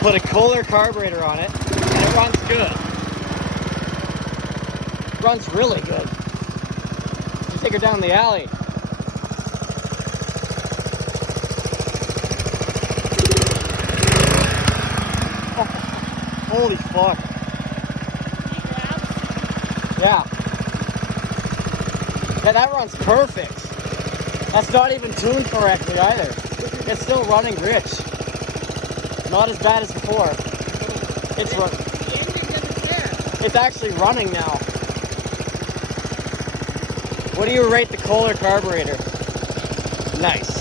put a Kohler carburetor on it, and it runs good. It runs really good. You take her down the alley. Holy fuck. Yeah. Yeah, that runs perfect. That's not even tuned correctly either. It's still running rich. Not as bad as before. It's run. The engine doesn't care. It's actually running now. What do you rate the Kohler carburetor? Nice.